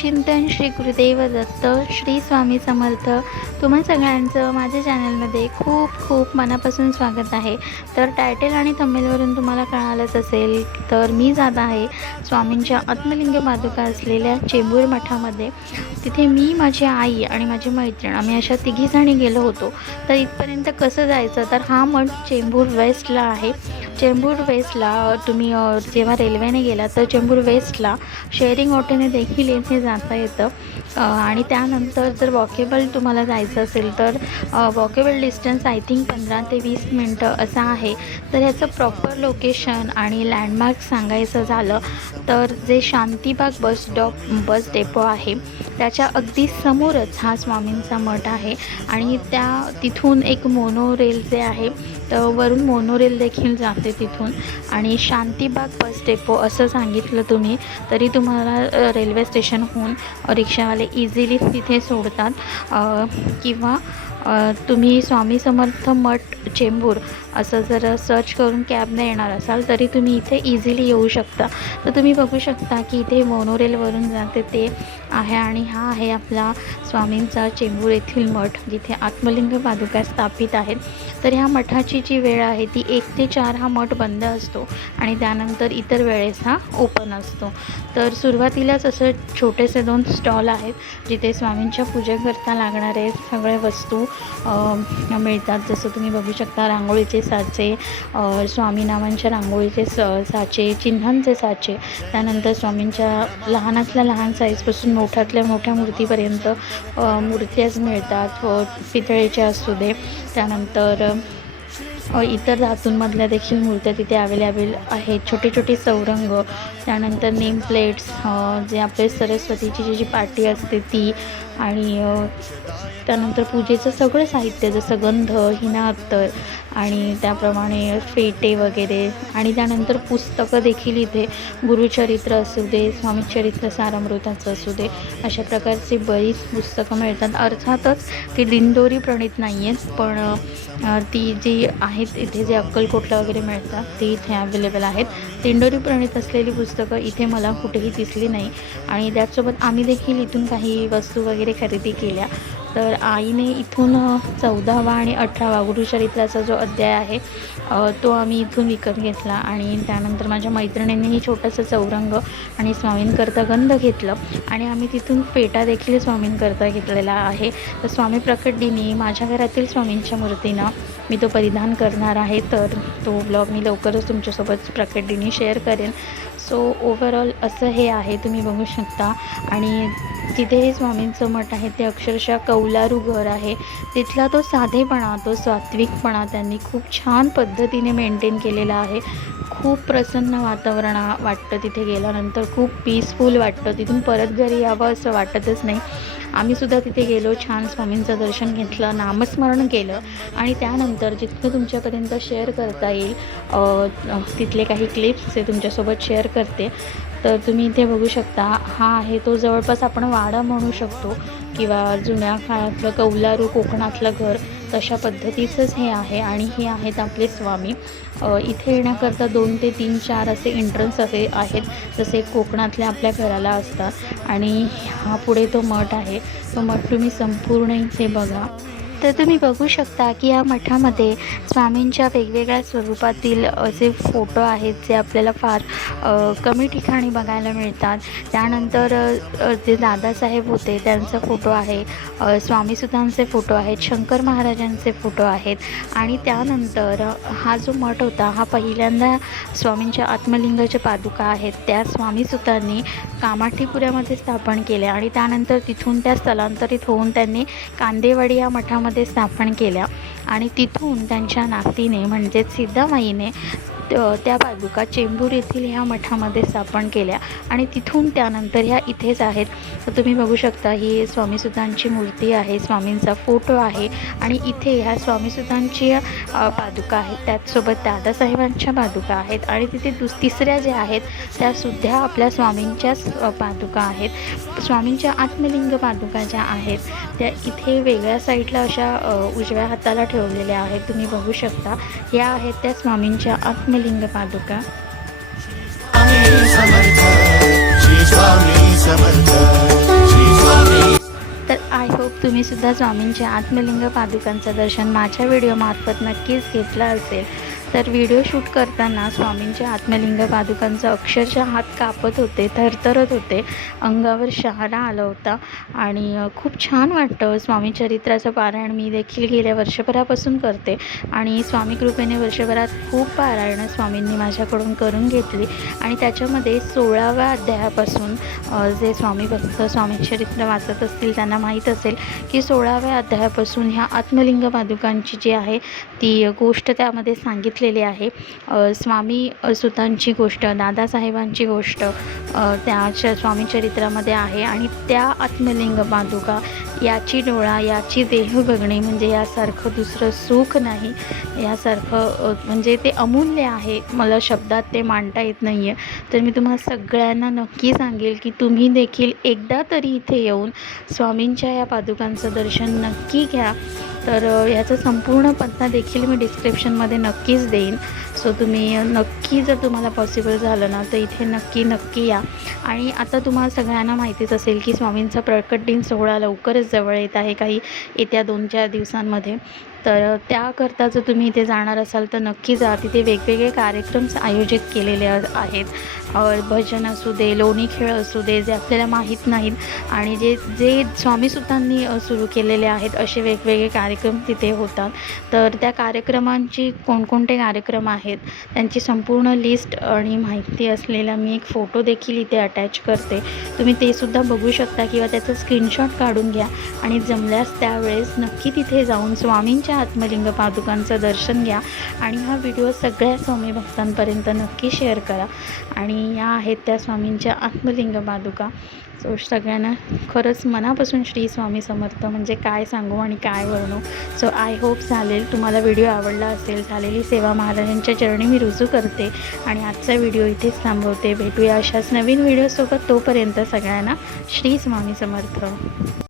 चिंतन श्री गुरुदेव दत्त श्री स्वामी समर्थ. तुम्हा सगळ्यांचं माझ्या चॅनलमध्ये खूप खूप मनापासून स्वागत आहे. तर टायटल आणि थंबेलवरून तुम्हाला कळालंच असेल तर मी जात आहे स्वामींच्या आत्मलिंग पादुका असलेल्या चेंबूर मठामध्ये. तिथे मी माझी आई आणि माझी मैत्रीण आम्ही अशा तिघीजणी गेलो होतो. तर इथपर्यंत कसं जायचं? तर हा मठ चेंबूर वेस्टला आहे. चेंबूर वेस्टला तुम्ही जेव्हा रेल्वेने गेला तर चेंबूर वेस्टला शेअरिंग ऑटोने देखील येथे जाता येतं. आणि त्यानंतर जर वॉकेबल तुम्हाला जायचं असेल तर वॉकेबल डिस्टन्स आय थिंक पंधरा ते वीस मिनटं असं आहे. तर ह्याचं प्रॉपर लोकेशन आणि लँडमार्क सांगायचं झालं तर जे शांतीबाग बस स्टॉप बस डेपो आहे त्याच्या अगदी समोरच हा स्वामींचा मठ आहे. आणि त्या तिथून एक मोनोरेल जे आहे तर वरून मोनोरेल देखील जाते तिथून. आणि शांतीबाग बस डेपो असं सांगितलं तुम्ही तरी तुम्हाला रेल्वे स्टेशनहून रिक्षावाले इझिली तिथे सोडतात. किंवा तुम्ही स्वामी समर्थ मठ चेंबूर असं जर सर्च करून कॅबने येणार असाल तरी तुम्ही इथे इझिली येऊ शकता. तर तुम्ही बघू शकता की इथे मोनोरेलवरून जाते ते आहे आणि हा आहे आपला स्वामींचा चेंबूर येथील मठ जिथे आत्मलिंग पादुका स्थापित आहेत. तर ह्या मठाची जी वेळ आहे ती एक ते चार हा मठ बंद असतो आणि त्यानंतर इतर वेळेस हा ओपन असतो. तर सुरुवातीलाच असं छोटेसे दोन स्टॉल आहेत जिथे स्वामींच्या पूजेकरता लागणारे सगळे वस्तू मिळतात. जसं तुम्ही बघू शकता रांगोळीचे साचे स्वामीनामांच्या रांगोळीचे स साचे चिन्हांचे साचे. त्यानंतर स्वामींच्या लहानातल्या लहान साईजपासून मोठ्यातल्या मोठ्या मूर्तीपर्यंत मूर्त्याच मिळतात. हो, व पितळेच्या असू दे. त्यानंतर इतर धातूंमधल्या देखील मूर्त्या तिथे अवेलेबल आहेत. छोटे छोटे चौरंग त्यानंतर नेम प्लेट्स जे आपले सरस्वतीची जी जी पाटी असते ती आणि त्यानंतर पूजेचं सगळं साहित्य जसं गंध हिना अत्तर आणि त्याप्रमाणे फेटे वगैरे. आणि त्यानंतर पुस्तकं देखील इथे. गुरुचरित्र असू दे स्वामीचरित्र सारामृताचं असू दे अशा प्रकारची बरीच पुस्तकं मिळतात. अर्थातच ती दिंडोरी प्रणित नाही आहेत पण ती जी आहेत इथे जे अक्कलकोटला वगैरे मिळतात ती इथे अवेलेबल आहेत. दिंडोरी प्रणित असलेली पुस्तकं इथे मला कुठेही दिसली नाही. आणि त्याचसोबत आम्ही देखील इथून काही वस्तू वगैरे खरेदी केल्या. तर आईने इथून चौदावा आणि अठरावा गुरुचरित्राचा जो अध्याय आहे तो आम्ही इथून विकत घेतला. आणि त्यानंतर माझ्या मैत्रिणींनीही छोटंसं चौरंग आणि स्वामींकरता गंध घेतलं. आणि आम्ही तिथून पेटा देखील स्वामींकरता घेतलेला आहे. तर स्वामी प्रकट दिनी माझ्या घरातील स्वामींच्या मूर्तीनं मी तो परिधान करणार आहे. तर तो ब्लॉग मी लवकरच तुमच्यासोबत प्रकट दिनी शेअर करेन. सो ओव्हरऑल असं हे आहे तुम्ही बघू शकता. आणि तिथे हे स्वामींचं मठ आहे ते अक्षरशः कौलारू घर आहे. तिथला तो साधेपणा तो सात्विकपणा त्यांनी खूप छान पद्धतीने मेंटेन केलेला आहे. खूप प्रसन्न वातावरण वाटतं तिथे गेल्यानंतर खूप पीसफुल वाटतं. तिथून परत घरी यावं असं वाटतच नाही. आम्हीसुद्धा तिथे गेलो छान स्वामींचं दर्शन घेतलं नामस्मरण केलं आणि त्यानंतर जितकं तुमच्यापर्यंत शेअर करता येईल तिथले काही क्लिप्स ते तुमच्यासोबत शेअर करते तर तुम्ही इथे बघू शकता. हा आहे तो जवळपास आपण वाडा म्हणू शकतो किंवा जुन्या काळातलं कौलारू कोकणातलं घर. तशा पद्धतीचंच हे आहे आणि हे आहेत आपले स्वामी. इथे येण्याकरता दोन ते तीन चार असे एंट्रन्स असे आहेत जसे कोकणातल्या आपल्या घराला असतात. आणि हा पुढे तो मठ आहे. तो मठ तुम्ही संपूर्ण इथे बघा. तर तुम्ही बघू शकता की या मठामध्ये स्वामींच्या वेगवेगळ्या स्वरूपातील असे फोटो आहेत जे आपल्याला फार कमी ठिकाणी बघायला मिळतात. त्यानंतर जे दादासाहेब होते त्यांचा फोटो आहे. स्वामीसुतांचे स्वामीसुद्धांचे फोटो आहेत शंकर महाराजांचे फोटो आहेत. आणि त्यानंतर हा जो मठ होता हा पहिल्यांदा स्वामींच्या आत्मलिंगाच्या पादुका आहेत. त्या स्वामीसुद्धांनी कामाठीपुऱ्यामध्ये स्थापन केल्या आणि त्यानंतर तिथून त्या स्थलांतरित होऊन त्यांनी कांदेवाडी या मठामध्ये स्थापन केल्या आणि तिथून त्यांच्या नातीने म्हणजेच सिद्धामाईने त्या पादुका चेंबूर येथील ह्या मठामध्ये स्थापन केल्या. आणि तिथून त्यानंतर ह्या इथेच आहेत. तर तुम्ही बघू शकता ही स्वामीसुद्धांची मूर्ती आहे स्वामींचा फोटो आहे आणि इथे ह्या स्वामीसुद्धांची पादुका आहेत. त्याचसोबत दादासाहेबांच्या पादुका आहेत आणि तिथे दुस तिसऱ्या ज्या आहेत त्यासुद्धा आपल्या स्वामींच्याच पादुका आहेत. स्वामींच्या आत्मलिंग पादुका ज्या आहेत त्या इथे वेगळ्या साईडला अशा उजव्या हाताला ठेवलेल्या आहेत. तुम्ही बघू शकता. या आहेत त्या स्वामींच्या आत्मलिंग पादुका. तर आय होप तुम्हीसुद्धा स्वामींच्या आत्मलिंग पादुकांचं दर्शन माझ्या व्हिडिओमार्फत नक्कीच घेतलं असेल. तर व्हिडिओ शूट करताना स्वामींच्या आत्मलिंग पादुकांचं अक्षरशः हात कापत होते थरथरत होते. अंगावर शहारा आला होता आणि खूप छान वाटतं. स्वामी चरित्राचं पारायण मी देखील गेल्या वर्षभरापासून करते आणि स्वामी कृपेने वर्षभरात खूप पारायणं स्वामींनी माझ्याकडून करून घेतली आणि त्याच्यामध्ये सोळाव्या अध्यायापासून जे स्वामी भक्त स्वामी चरित्र वाचत असतील त्यांना माहीत असेल की सोळाव्या अध्यायापासून ह्या आत्मलिंग पादुकांची जी आहे ती गोष्ट त्यामध्ये सांगितलेली आहे. स्वामी सुतांची गोष्ट दादासाहेबांची गोष्ट त्याच्या त्या स्वामी चरित्रामध्ये आहे आणि त्या आत्मलिंग पादुका याची डोळा याची देह बघणे म्हणजे यासारखं दुसरं सुख नाही. यासारखं म्हणजे ते अमूल्य आहे. मला शब्दात ते मांडता येत नाही आहे तर मी तुम्हाला सगळ्यांना नक्की सांगेल की तुम्ही देखील एकदा तरी इथे येऊन स्वामींच्या या पादुकांचं दर्शन नक्की घ्या. तर याचा संपूर्ण पत्ता देखील मी डिस्क्रिप्शनमध्ये नक्कीच देईन. सो तुम्ही नक्की जर तुम्हाला पॉसिबल झालं ना तर इथे नक्की नक्की या. आणि आता तुम्हाला सगळ्यांना माहितीच असेल की स्वामींचा प्रकट दिन सोहळा लवकरच जवळ येत आहे काही येत्या दोन चार दिवसांमध्ये. तर त्याकरता जर तुम्ही इथे जाणार असाल तर नक्की जा. तिथे वेगवेगळे कार्यक्रम आयोजित केलेले आहेत. भजन असू दे लोणी खेळ असू दे जे आपल्याला माहीत नाहीत. आणि जे जे स्वामीसुद्धांनी सुरू केलेले आहेत असे वेगवेगळे कार्यक्रम तिथे होतात. तर त्या कार्यक्रमांची कोणकोणते कार्यक्रम आहेत त्यांची संपूर्ण लिस्ट आणि माहिती असलेला मी एक फोटो देखील इथे अटॅच करते. तुम्ही ते सुद्धा बघू शकता किंवा त्याचं स्क्रीनशॉट काढून घ्या. आणि जमल्यास त्यावेळेस नक्की तिथे जाऊन स्वामींच्या आत्मलिंग पादुकांचं दर्शन घ्या आणि हा व्हिडिओ सगळ्या स्वामी भक्तांपर्यंत नक्की शेअर करा. आणि या आहेत त्या स्वामींच्या आत्मलिंग पादुका. सो सगळ्यांना खरंच मनापासून श्री स्वामी समर्थ म्हणजे काय सांगू आणि काय वर्णू सो आय होप चालेल तुम्हाला व्हिडिओ आवडला असेल झालेली सेवा महाराजांच्या चरणी मी रुजू करते आणि आजचा व्हिडिओ इथेच थांबवते. भेटूया अशाच नवीन व्हिडिओसोबत तोपर्यंत सगळ्यांना श्री स्वामी समर्थ.